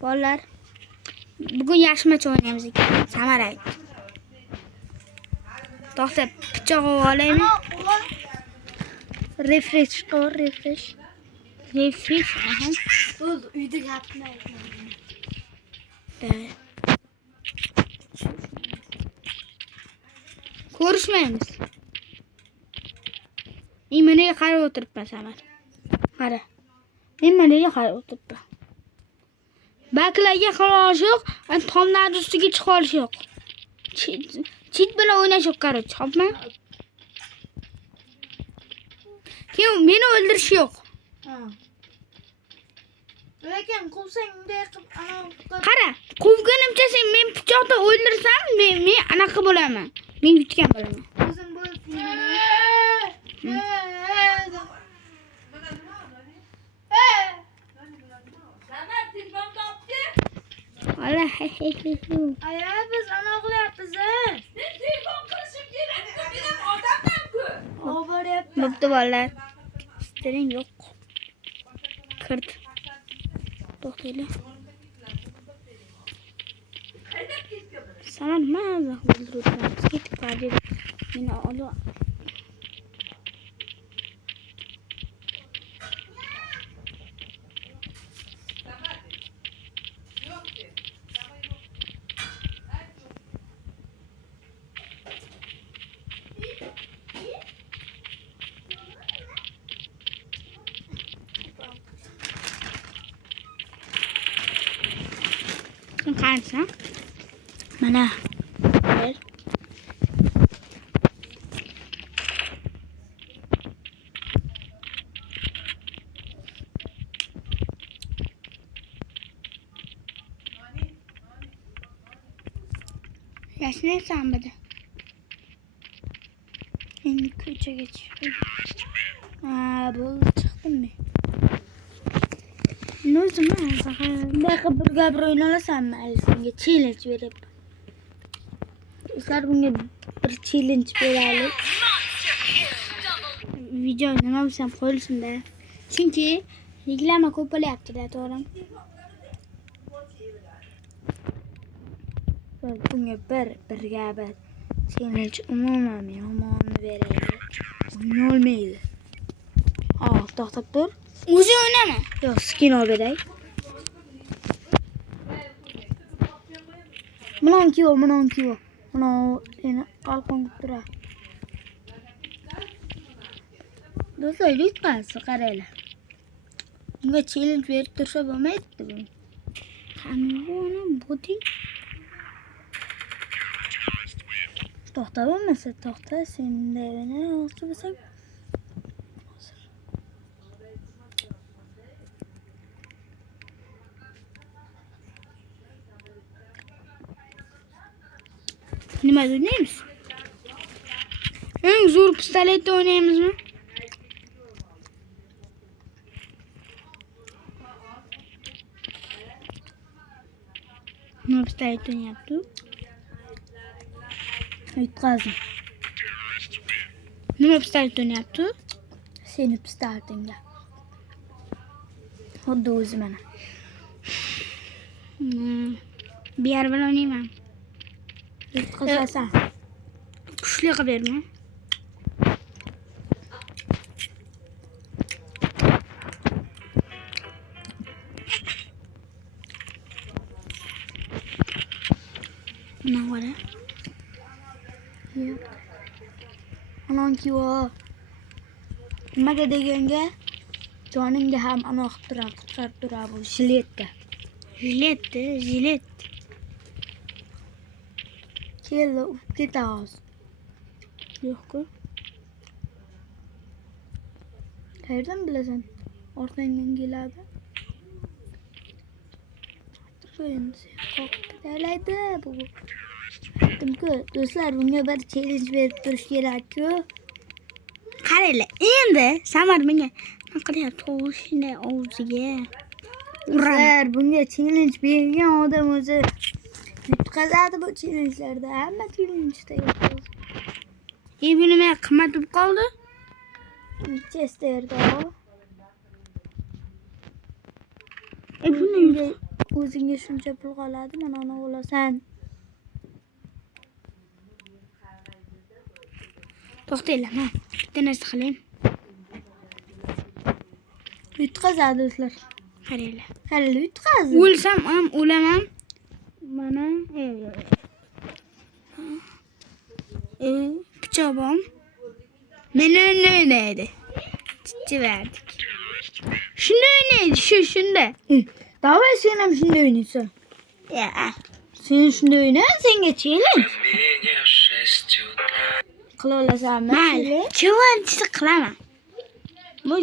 Bolalar. Bugun yaxshi match o'ynaymiz ekan. Samara aytdi. To'xta, pichoq olaymi? Refresh qil, refresh. Refresh, aha. O'z uyda gapirmaydi. Ko'rishmaymiz. Menga qarab o'tiribman Samar. Qara. Men menga qarab o'tiribman. Baklarga qilish yo'q, tomlar ustiga chiqish yo'q. Chit bilan o'ynash yo'q, qarochi, xo'pmi? Kim meni o'ldirish yo'q. Ha. Lekin quvsang bunday qilib Qara, quvganimcha sen men pichoqda o'ldirsam, men anaqa bo'laman. Men yutgan bo'laman. o'zim bo'lib Ala Aya biz ana qilyapmiz. Men telefon qilishim kerak. Men odamman-ku. Oboryapti. Bo'pti bolalar. String yo'q. Kirt. To'xtanglar. Samar maza o'ldiribman. Ketib qoldi. Meni olib. Sen qancha? Mana. Ver. Yashnaysan bada. Endi ko'chaga chiqdim. Bo'ldi, chiqdimmi? Nozima, bunaqa bir gapir o'ynalasanmi? Senga challenge beryapman. Sizlar bunga bir challenge beraylik. Video nima bo'lsa ham qo'yilsin-da. Chunki reklama ko'p bo'lyapti-da, to'g'rimi? Bunga bir gapir challenge umuman yomon beraylik. O'ynolmaydi. To'xtab tur. O'zi o'ynama. Yo'q, skin olib beray. Mana kivo. Mana seni qalqon qilib turar. Do'stlar, lütfen qaranglar. Bunga challenge berib tursa bo'lmaydi bu. Qani bo'ding. To'xta bo'lmasa, to'xta, senday o'ynaymoqchi bo'lsang. Nima o'ynaymiz? Eng zo'r pistoletda o'ynaymizmi? Nima pistolet o'ynayapti? Yutqazdim. Nima pistolet o'ynayapti? Seni pistoletingga. Xuddi o'zi mana. Biar bilan o'ynayman. Yutqazasan. Kuchli qilib berma. Mana qara. Yo'q. Anonki vo. Nimaga deganga joningga ham ana qilib turadi, qutqarib turadi bu jiletga. Jilet. Keldi, urib ketamiz. Yo'q-ku. Qayerdan bilasan? Orqangdan keladi. Qo'yinlaydi bu. Aytdim-ku, do'stlar, bunga bir challenge berib turish kerak-ku. Qaranglar, endi Samar menga nima qilyapti? Shunday og'ziga. Do'stlar, bunga challenge bergan odam o'zi yutqazadi bu challenge'larda. Hamma challenge'da yutqazadi. Bu nima qimmat bo'lib qoldi? Chesterda. Bunday O'zingga shuncha pul qoladi, mana uni olasan. To'xtanglar, ha. Bitta narsa qilayim. Yutqazadi do'stlar. Qaranglar. Qaranglar, yutqazdi. O'lsam ham o'laman. Mana pichoq bor. Mana oynaydi. Chichi verdik. Shunda oynaydi, shunda. Davay sen ham shunda oynaysan. Ya. Sen shunda oyna, senga challenge. Qila olasanmi? Mayli. Challenge qilaman.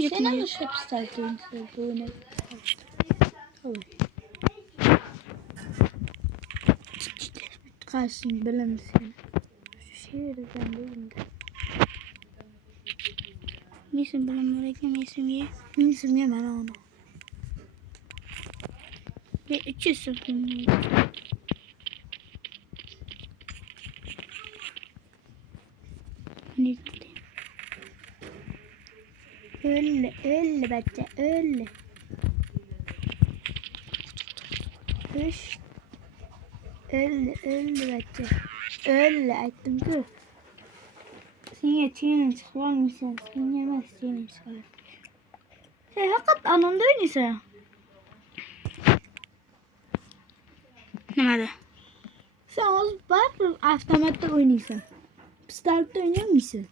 Sen ham shu pistalni Yutqazishing bilindi seni. Shu yerdan bilindi. Mesim bilan bor ekan, mesimga mana uni. Ve 300 so'm. Öyle bacca, öyle. Hış. Öyle bacca. Öyle aytdim ki. Senga challenge qilolmaysan, senga emas challenge qil. Sen haqiqat anamda oynaysan. Nimada? Sen hozir baribir avtomatda oynaysan. Pistoletda o'ynayolmaysan.